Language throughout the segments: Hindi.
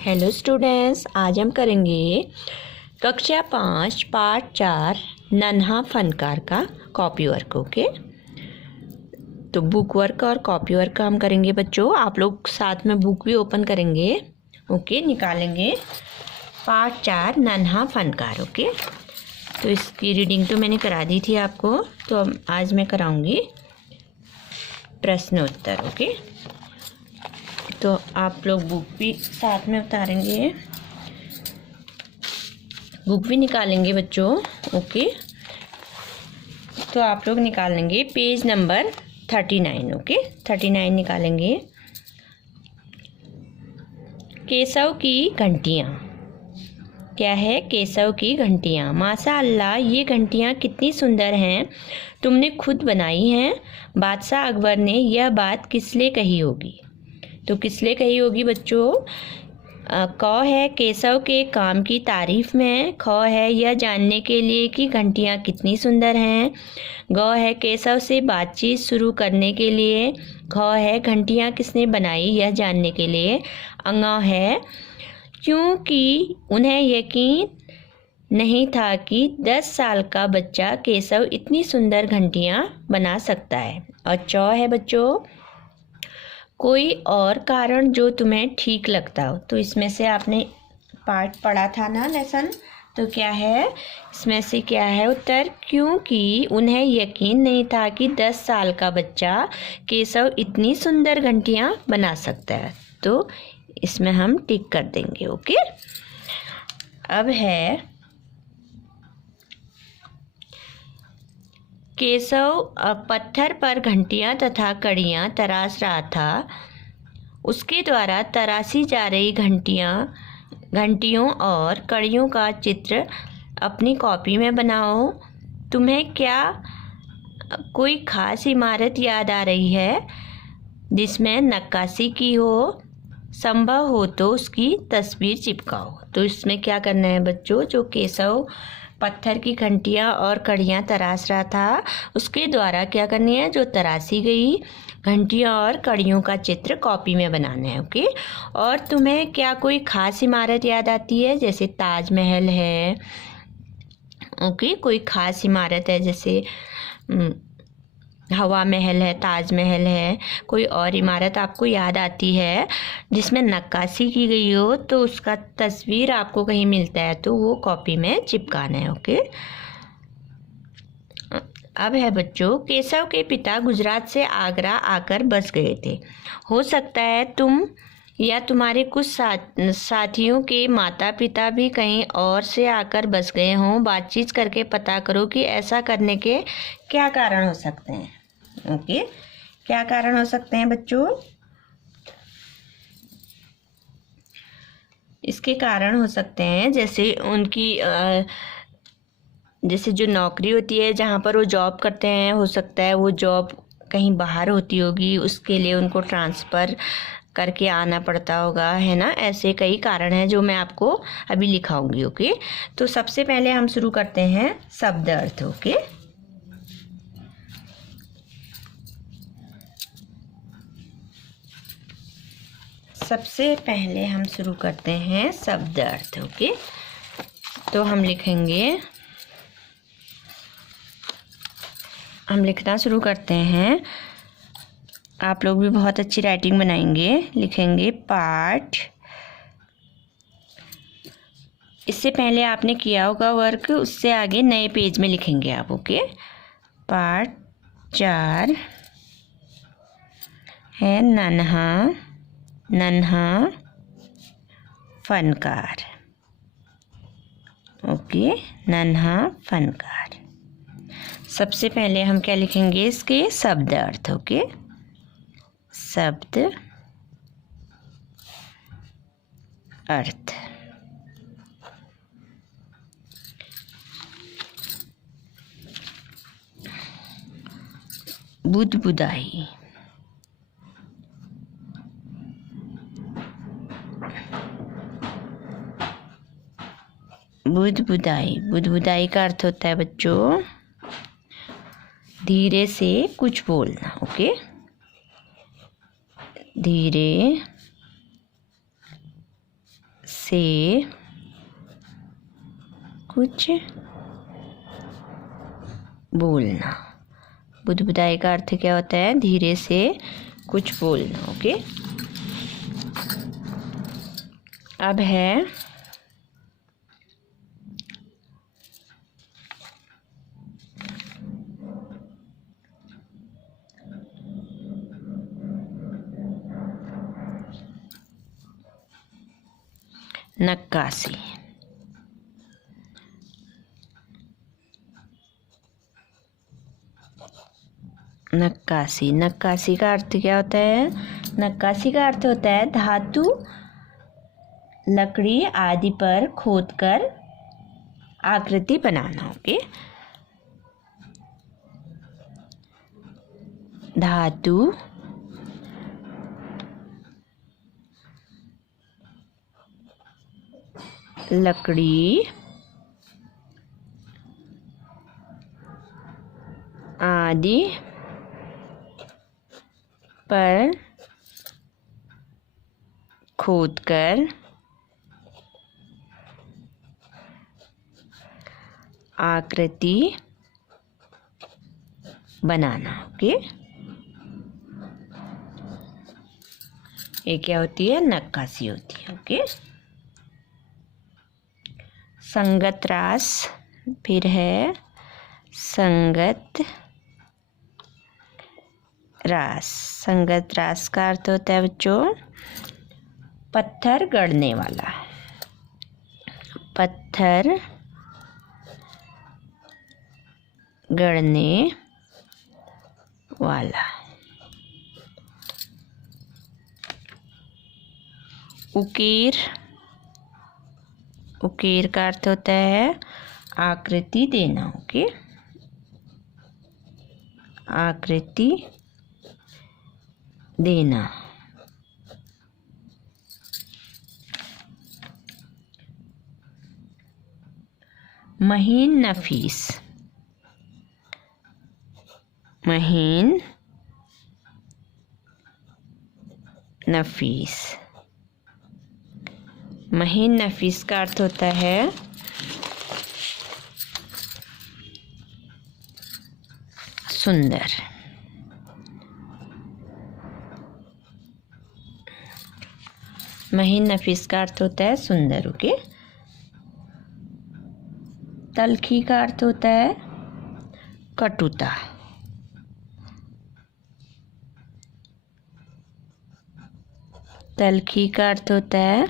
हेलो स्टूडेंट्स, आज हम करेंगे कक्षा 5 पार्ट 4 नन्हा फनकार का कॉपी वर्क। ओके, तो बुक वर्क और कॉपी वर्क का हम करेंगे बच्चों। आप लोग साथ में बुक भी ओपन करेंगे। ओके, निकालेंगे पार्ट 4 नन्हा फनकार। ओके, तो इसकी रीडिंग तो मैंने करा दी थी आपको, तो आज मैं कराऊंगी प्रश्नोत्तर। ओके, तो आप लोग बुक भी साथ में उतारेंगे, बुक भी निकालेंगे बच्चों। ओके, तो आप लोग निकालेंगे पेज नंबर 39। ओके, 39 निकालेंगे। केशव की घंटियाँ। क्या है? केशव की घंटियाँ। माशा अल्लाह, ये घंटियाँ कितनी सुंदर हैं, तुमने खुद बनाई हैं। बादशाह अकबर ने यह बात किस लिए कही होगी? तो किस लिए कही होगी बच्चों? क है केशव के काम की तारीफ में। ख है यह जानने के लिए कि घंटियाँ कितनी सुंदर हैं। ग है केशव से बातचीत शुरू करने के लिए। घ है घंटियाँ किसने बनाई यह जानने के लिए। अंग है क्योंकि उन्हें यकीन नहीं था कि 10 साल का बच्चा केशव इतनी सुंदर घंटियाँ बना सकता है। और च है बच्चों कोई और कारण जो तुम्हें ठीक लगता हो। तो इसमें से आपने पार्ट पढ़ा था ना, लेसन, तो क्या है इसमें से? क्या है उत्तर? क्योंकि उन्हें यकीन नहीं था कि 10 साल का बच्चा केशव इतनी सुंदर घंटियाँ बना सकता है। तो इसमें हम टिक कर देंगे। ओके, अब है केशव पत्थर पर घंटियाँ तथा कड़ियाँ तराश रहा था। उसके द्वारा तराशी जा रही घंटियों और कड़ियों का चित्र अपनी कॉपी में बनाओ। तुम्हें क्या कोई खास इमारत याद आ रही है जिसमें नक्काशी की हो? संभव हो तो उसकी तस्वीर चिपकाओ। तो इसमें क्या करना है बच्चों? जो केशव पत्थर की घंटियाँ और कड़ियाँ तराश रहा था, उसके द्वारा क्या करनी है? जो तराशी गई घंटियों और कड़ियों का चित्र कॉपी में बनाना है। ओके, और तुम्हें क्या कोई खास इमारत याद आती है? जैसे ताजमहल है। ओके, कोई खास इमारत है, जैसे हवा महल है, ताजमहल है। कोई और इमारत आपको याद आती है जिसमें नक्काशी की गई हो, तो उसका तस्वीर आपको कहीं मिलता है तो वो कॉपी में चिपकाना है। ओके, अब है बच्चों केशव के पिता गुजरात से आगरा आकर बस गए थे। हो सकता है तुम या तुम्हारे कुछ साथियों के माता पिता भी कहीं और से आकर बस गए हों। बातचीत करके पता करो कि ऐसा करने के क्या कारण हो सकते हैं। ओके, क्या कारण हो सकते हैं बच्चों? इसके कारण हो सकते हैं जैसे उनकी जैसे जो नौकरी होती है जहाँ पर वो जॉब करते हैं, हो सकता है वो जॉब कहीं बाहर होती होगी, उसके लिए उनको ट्रांसफ़र करके आना पड़ता होगा, है ना। ऐसे कई कारण हैं जो मैं आपको अभी लिखाऊंगी। ओके, तो सबसे पहले हम शुरू करते हैं शब्द अर्थ। ओके, सबसे पहले हम शुरू करते हैं शब्द अर्थ। ओके, तो हम लिखना शुरू करते हैं। आप लोग भी बहुत अच्छी राइटिंग बनाएंगे। लिखेंगे पार्ट, इससे पहले आपने किया होगा वर्क, उससे आगे नए पेज में लिखेंगे आप। ओके, पार्ट 4 है नन्हा फनकार। ओके, नन्हा फनकार। सबसे पहले हम क्या लिखेंगे? इसके शब्द अर्थ। ओके, शब्द अर्थ। बुदबुदाई, बुदबुदाई का अर्थ होता है बच्चों धीरे से कुछ बोलना। ओके, धीरे से कुछ बोलना। बुदबुदाई का अर्थ क्या होता है? धीरे से कुछ बोलना। ओके, अब है नक्काशी। नक्काशी, नक्काशी का अर्थ क्या होता है? नक्काशी का अर्थ होता है धातु, लकड़ी आदि पर खोदकर आकृति बनाना। ओके, धातु, लकड़ी आदि पर खोदकर आकृति बनाना। ओके, ये क्या होती है? नक्काशी होती है। ओके, संगत रास, फिर है संगत रास। संगत रास का अर्थ होता है बच्चों पत्थर गढ़ने वाला। पत्थर गढ़ने वाला। उकेर, उकेर का अर्थ होता है आकृति देना। ओके, आकृति देना। महीन नफीस, महीन नफीस। महीन नफीस का अर्थ होता है सुंदर। महीन नफीस का अर्थ होता है सुंदर। ओके, तलखी का अर्थ होता है कटुता। तलखी का अर्थ होता है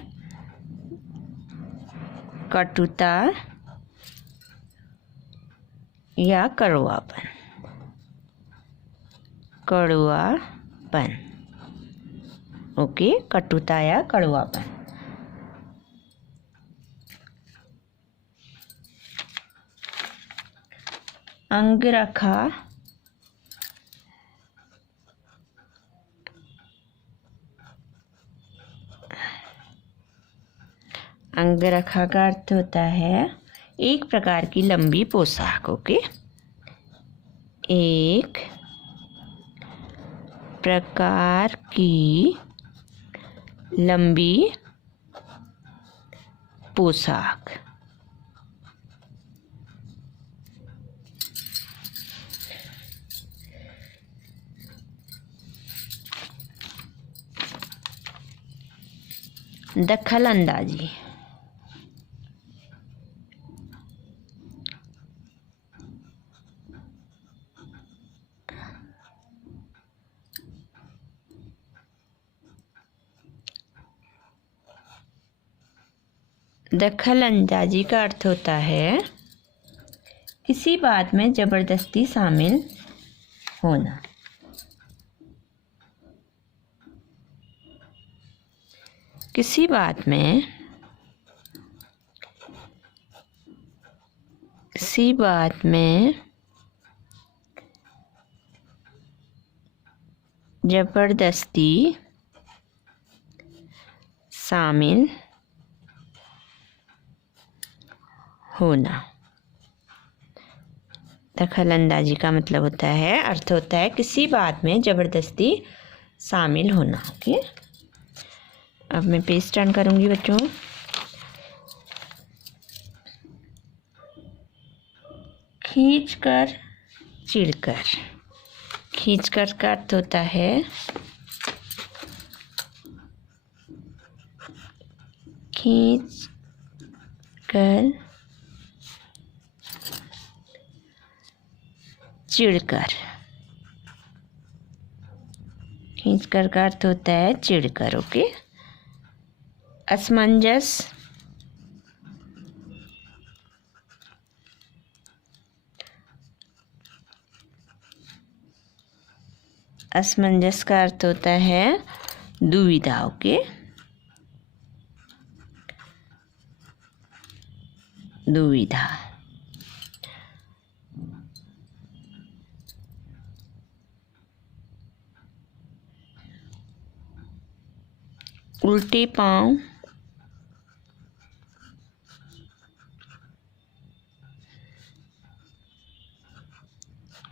कटुता या कड़वापन। कड़वापन। ओके, कटुता या कड़वापन। अंगरखा, अंगरखा का अर्थ होता है एक प्रकार की लंबी पोशाक। ओके, एक प्रकार की लंबी पोशाक। दखल अंदाजी, दखल अंदाजी का अर्थ होता है किसी बात में जबरदस्ती शामिल होना। किसी बात में जबरदस्ती शामिल होना। दखल अंदाजी का मतलब होता है, अर्थ होता है किसी बात में जबरदस्ती शामिल होना। ओके, अब मैं पेज टर्न करूँगी बच्चों। खींच कर चिढ़कर। खींच कर का अर्थ होता है खींच कर चिढ़कर। खींच कर का अर्थ होता है चिढ़कर। ओके। असमंजस। असमंजस का अर्थ होता है दुविधा। ओके। दुविधा। उल्टे पांव।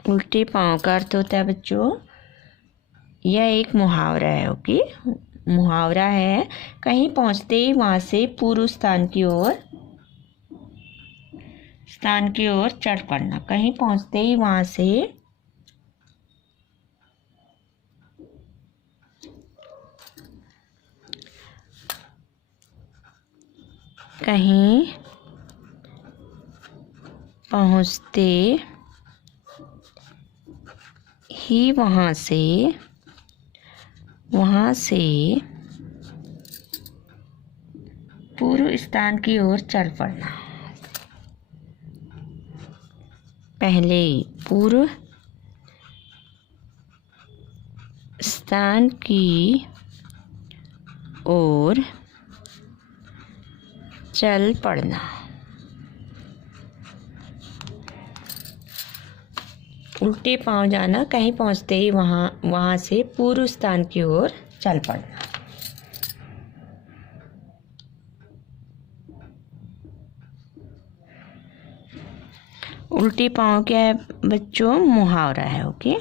उल्टे पांव का अर्थ होता है बच्चों, यह एक मुहावरा है। ओके। मुहावरा है कहीं पहुंचते ही वहां से पूर्व स्थान की ओर चढ़ पड़ना। कहीं पहुंचते ही वहां से कहीं पहुंचते ही वहां से पूर्व स्थान की ओर चल पड़ना। पहले पूर्व स्थान की ओर चल पड़ना। उल्टे पांव जाना, कहीं पहुंचते ही वहां से पूर्व स्थान की ओर चल पड़ना। उल्टे पांव क्या है बच्चों? मुहावरा है। ओके।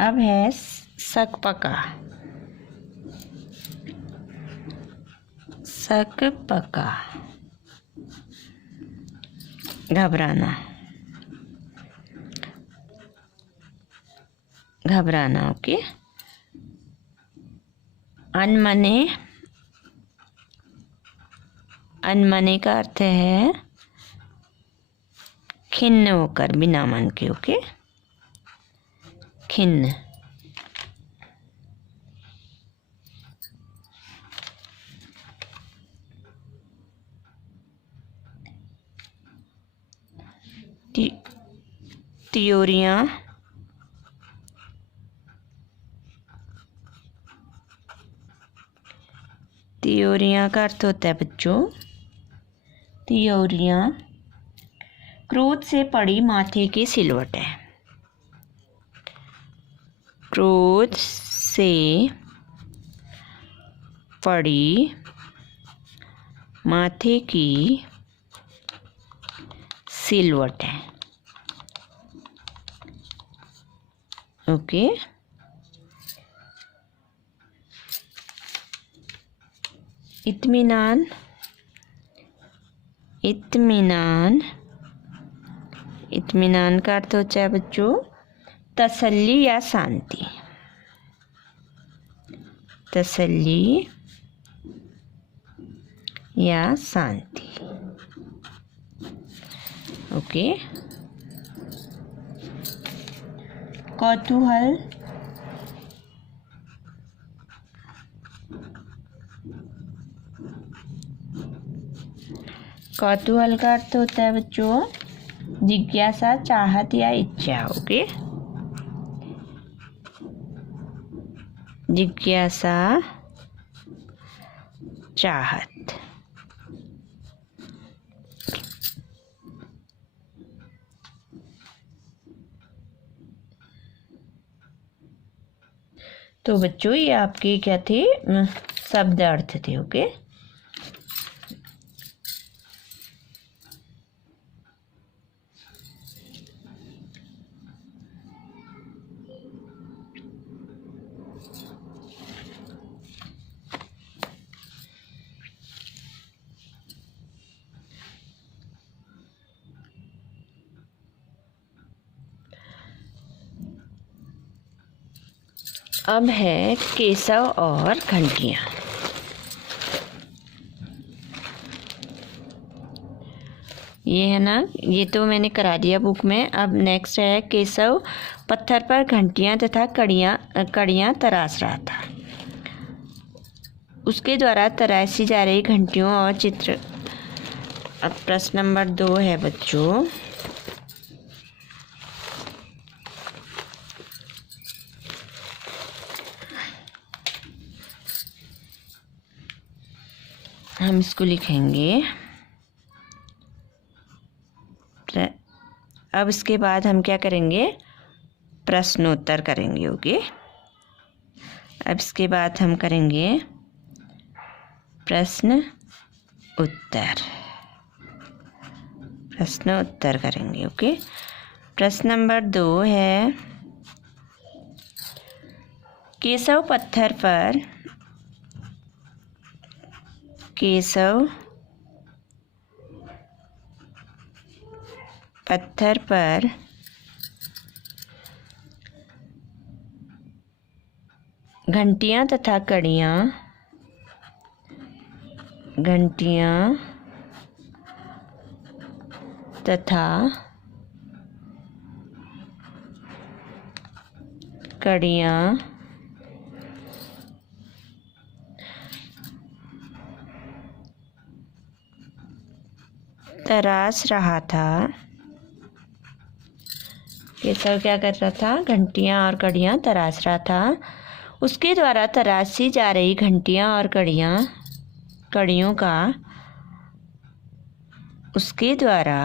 अब है सकपका। सकपका घबराना। घबराना। ओके। अनमने। अनमने का अर्थ है खिन्न होकर, बिना मन के। ओके। खिन्न। त्योरियां। त्योरियां का अर्थ होता है बच्चों, त्योरियां क्रोध से पड़ी माथे की सिलवट है। क्रोध से पड़ी माथे की सिलवट है। ओके। इत्मीनान। इत्मीनान। इत्मीनान का अर्थ होता है बच्चों तसल्ली या शांति। तसल्ली या शांति। ओके। कौतूहल। कौतूहल का अर्थ होता है बच्चों जिज्ञासा, चाहत या इच्छा। ओके। जिज्ञासा, चाहत। तो बच्चों ये आपके क्या थे? शब्द अर्थ थे। ओके। अब है केशव और घंटियाँ। ये है ना, ये तो मैंने करा दिया बुक में। अब नेक्स्ट है केशव पत्थर पर घंटियाँ तथा कड़ियाँ तराश रहा था। उसके द्वारा तराशी जा रही घंटियों और चित्र। अब प्रश्न नंबर 2 है बच्चों, हम इसको लिखेंगे। अब इसके बाद हम क्या करेंगे, प्रश्नोत्तर करेंगे। ओके, अब इसके बाद हम करेंगे प्रश्न उत्तर करेंगे। ओके, प्रश्न नंबर 2 है केशव पत्थर पर घंटियाँ तथा कड़ियाँ तराश रहा था। केशव क्या कर रहा था, घंटियाँ और कड़ियाँ तराश रहा था। उसके द्वारा तराशी जा रही घंटियाँ और कड़ियों का उसके द्वारा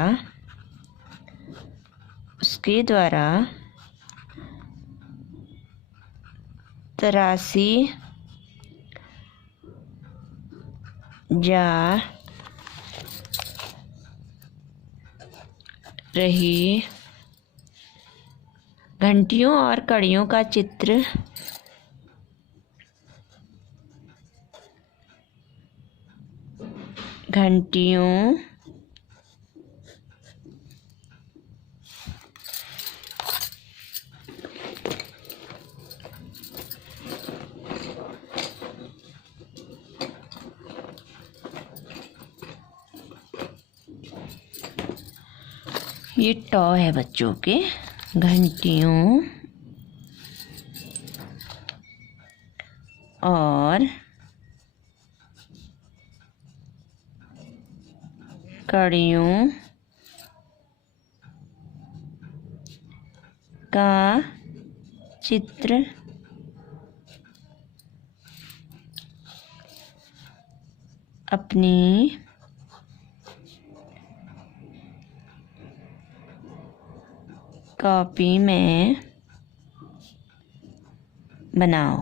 तराशी जा रही घंटियों और कड़ियों का चित्र ये टॉ है बच्चों के, घंटियों और कड़ियों का चित्र अपनी कॉपी में बनाओ।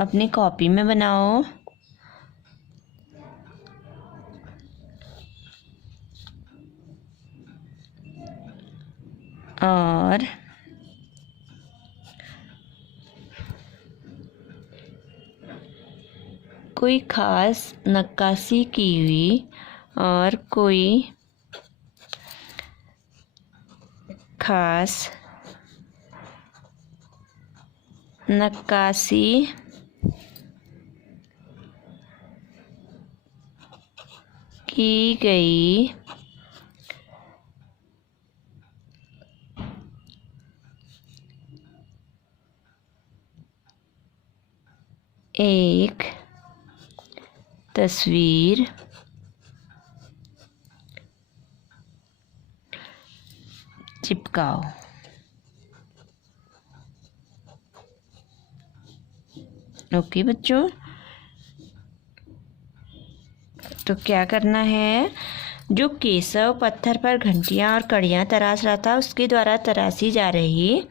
अपनी कॉपी में बनाओ और कोई खास नक्काशी की हुई और कोई खास नक्काशी की गई एक तस्वीर चिपकाओ। ओके बच्चों, तो क्या करना है, जो केशव पत्थर पर घंटियाँ और कड़ियाँ तराश रहा था, उसके द्वारा तराशी जा रही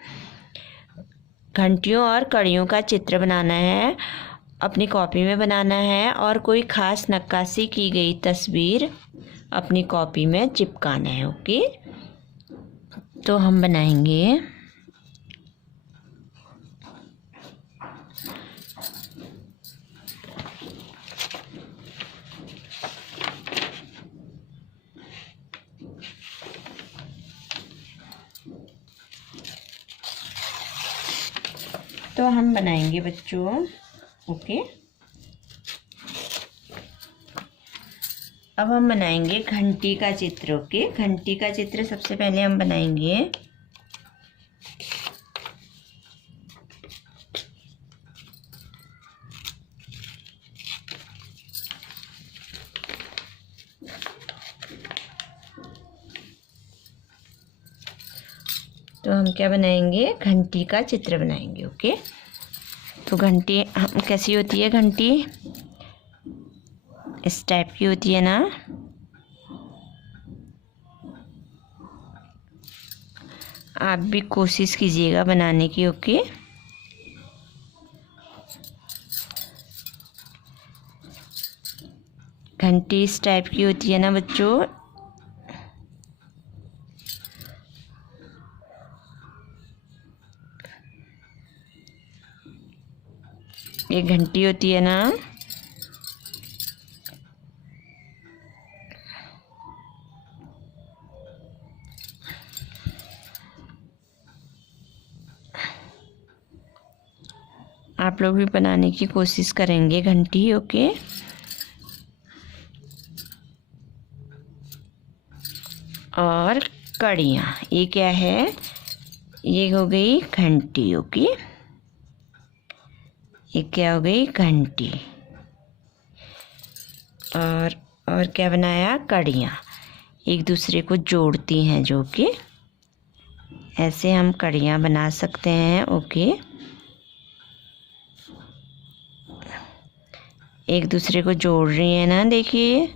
घंटियों और कड़ियों का चित्र बनाना है, अपनी कॉपी में बनाना है और कोई खास नक्काशी की गई तस्वीर अपनी कॉपी में चिपकाना है। ओके, तो हम बनाएंगे। तो हम बनाएंगे बच्चों। ओके, अब हम बनाएंगे घंटी का चित्र। ओके, घंटी का चित्र सबसे पहले हम बनाएंगे। तो हम क्या बनाएंगे, घंटी का चित्र बनाएंगे। ओके, तो घंटी हम कैसी होती है, घंटी इस टाइप की होती है ना। आप भी कोशिश कीजिएगा बनाने की। ओके, घंटी इस टाइप की होती है ना बच्चों। ये घंटी होती है ना। आप लोग भी बनाने की कोशिश करेंगे घंटी। ओके, और कड़ियाँ, ये क्या है, ये हो गई घंटी। ओके, ये क्या हो गई, घंटी। और क्या बनाया, कड़ियाँ एक दूसरे को जोड़ती हैं, जो कि ऐसे हम कड़ियाँ बना सकते हैं। ओके, एक दूसरे को जोड़ रही है ना, देखिए।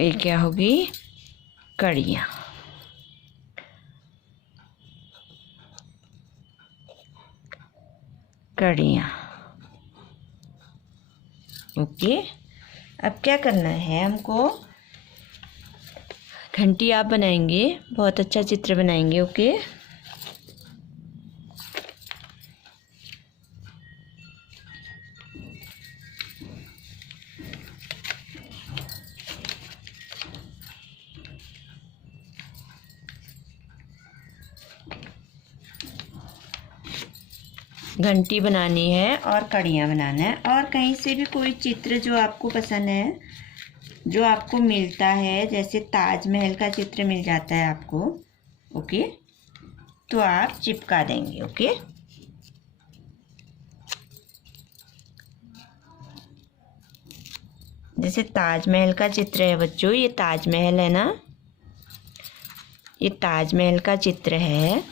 ये क्या होगी, कड़ियाँ। कड़ियाँ। ओके, अब क्या करना है हमको, घंटी आप बनाएंगे, बहुत अच्छा चित्र बनाएंगे। ओके, घंटी बनानी है और कड़ियाँ बनाना है। और कहीं से भी कोई चित्र जो आपको पसंद है, जो आपको मिलता है, जैसे ताजमहल का चित्र मिल जाता है आपको। ओके, तो आप चिपका देंगे। ओके, जैसे ताजमहल का चित्र है बच्चों, ये ताजमहल है ना, ये ताजमहल का चित्र है,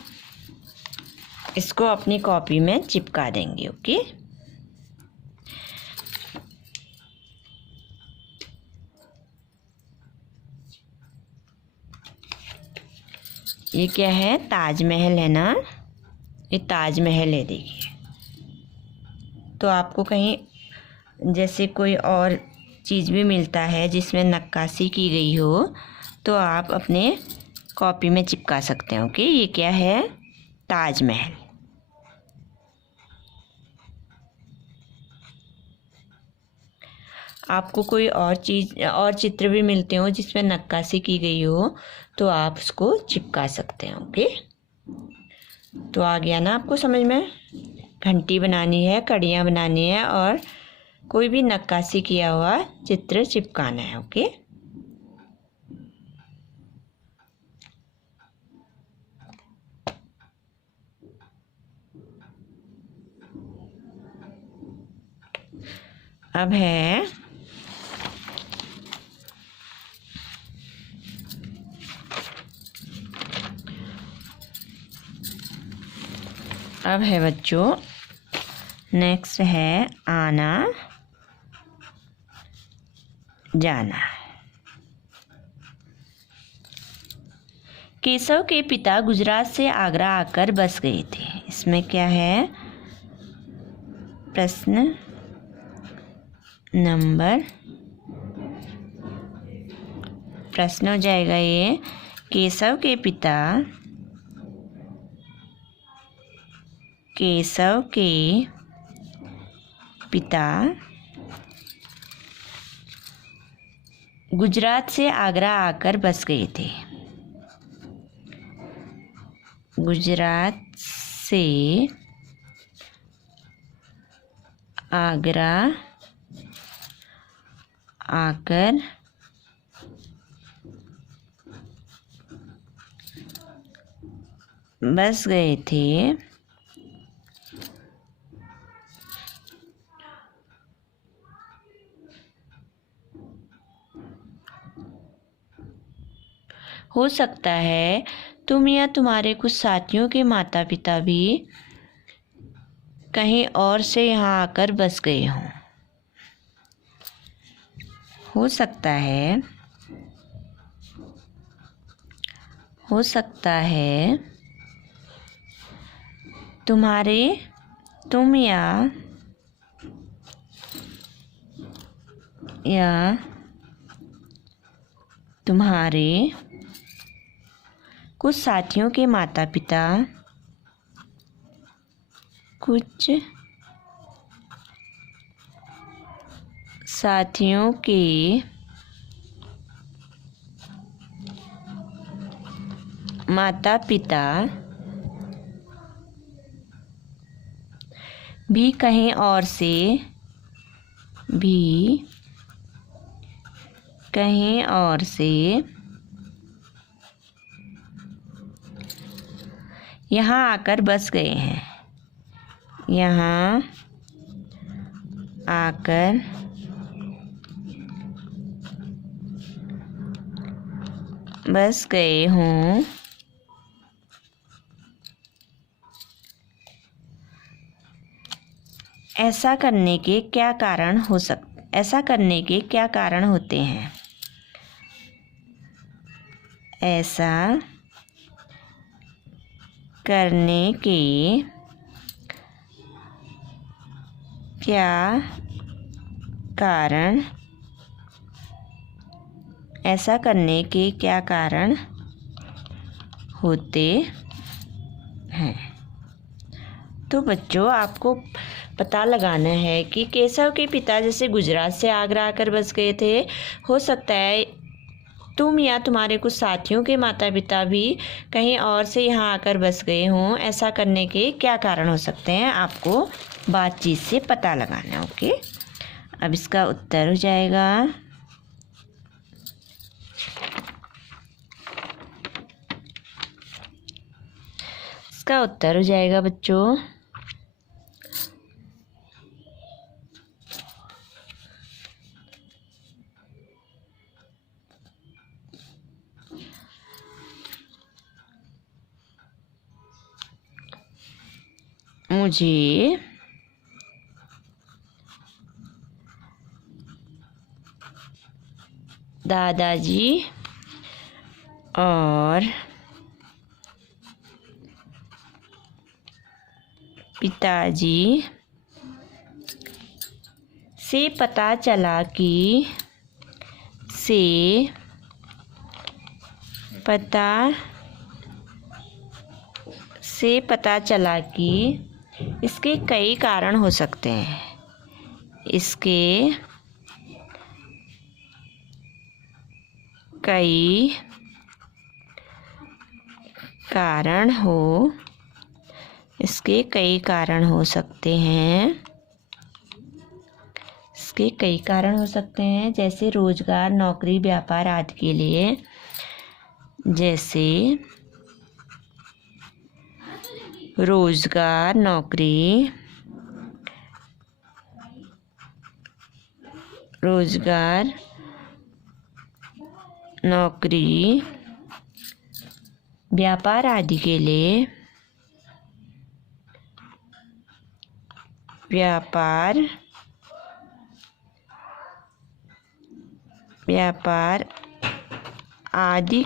इसको अपनी कॉपी में चिपका देंगे। ओके, ये क्या है, ताजमहल है ना, ये ताजमहल है, देखिए। तो आपको कहीं जैसे कोई और चीज़ भी मिलता है जिसमें नक्काशी की गई हो, तो आप अपने कॉपी में चिपका सकते हैं। ओके, ये क्या है, ताजमहल। आपको कोई और चीज़ और चित्र भी मिलते हो जिसमें नक्काशी की गई हो, तो आप उसको चिपका सकते हैं। ओके, तो आ गया ना आपको समझ में। घंटी बनानी है, कड़ियाँ बनानी है, और कोई भी नक्काशी किया हुआ चित्र चिपकाना है। ओके, अब है बच्चों, नेक्स्ट है आना जाना। केशव के पिता गुजरात से आगरा आकर बस गए थे। इसमें क्या है, प्रश्न नंबर, प्रश्न हो जाएगा ये, केशव के पिता केशव के पिता गुजरात से आगरा आकर बस गए थे। गुजरात से आगरा आकर बस गए थे। हो सकता है तुम या तुम्हारे कुछ साथियों के माता पिता भी कहीं और से यहाँ आकर बस गए हों। हो सकता है तुम या तुम्हारे कुछ साथियों के माता पिता भी कहीं और से यहाँ आकर बस गए हैं। यहाँ आकर बस गए हों। ऐसा करने के क्या कारण होते हैं? ऐसा करने के क्या कारण होते हैं? तो बच्चों, आपको पता लगाना है कि केशव के पिता जैसे गुजरात से आगरा आकर बस गए थे। हो सकता है तुम या तुम्हारे कुछ साथियों के माता पिता भी कहीं और से यहाँ आकर बस गए हों। ऐसा करने के क्या कारण हो सकते हैं, आपको बातचीत से पता लगाना है। ओके, अब इसका उत्तर हो जाएगा बच्चों मुझे दादाजी और पिताजी से पता चला कि इसके कई कारण हो सकते हैं। इसके कई कारण हो सकते हैं, जैसे रोजगार, नौकरी, व्यापार आदि के लिए। जैसे रोजगार, नौकरी, व्यापार आदि के लिए। व्यापार आदि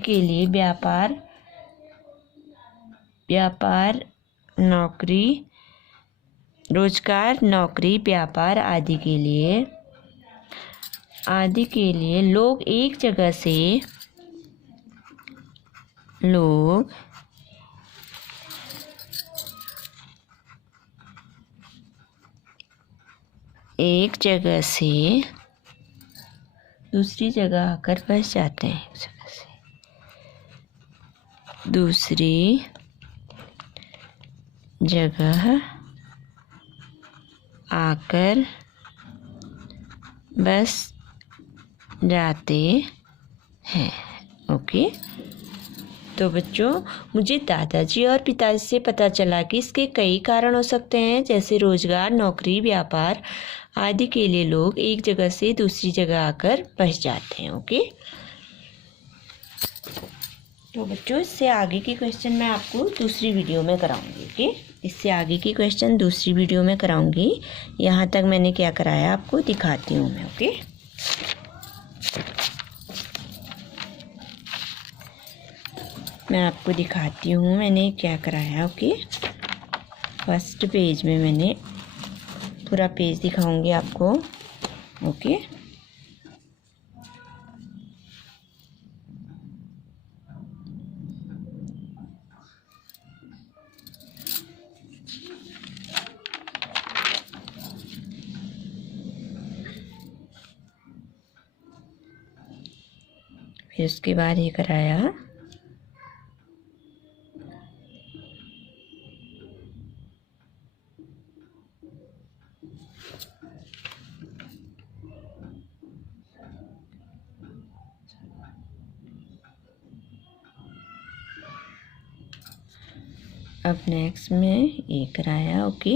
के लिए व्यापार, नौकरी, रोजगार, नौकरी, व्यापार आदि के लिए लोग एक जगह से लोग एक जगह से दूसरी जगह आकर बस जाते हैं। एक जगह से दूसरी जगह आकर बस जाते हैं। ओके, तो बच्चों, मुझे दादाजी और पिताजी से पता चला कि इसके कई कारण हो सकते हैं, जैसे रोजगार, नौकरी, व्यापार आदि के लिए लोग एक जगह से दूसरी जगह आकर बस जाते हैं। ओके, तो बच्चों, इससे आगे के क्वेश्चन मैं आपको दूसरी वीडियो में कराऊंगी। ओके, इससे आगे की क्वेश्चन दूसरी वीडियो में कराऊंगी। यहाँ तक मैंने क्या कराया आपको दिखाती हूँ मैं। ओके, मैं आपको दिखाती हूँ मैंने क्या कराया। ओके, फर्स्ट पेज में मैंने पूरा पेज दिखाऊंगी आपको। ओके, फिर उसके बाद ये कराया अब नेक्स्ट में ये कराया। ओके,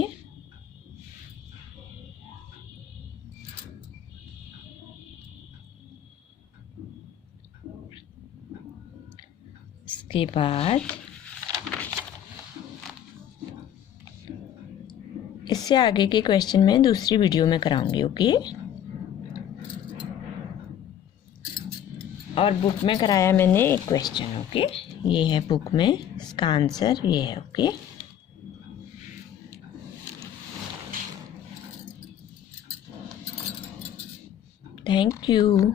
इसके बाद इससे आगे के क्वेश्चन मैं दूसरी वीडियो में कराऊंगी। ओके, और बुक में कराया मैंने एक क्वेश्चन। ओके, ये है बुक में, इसका आंसर ये है। Okay, thank you.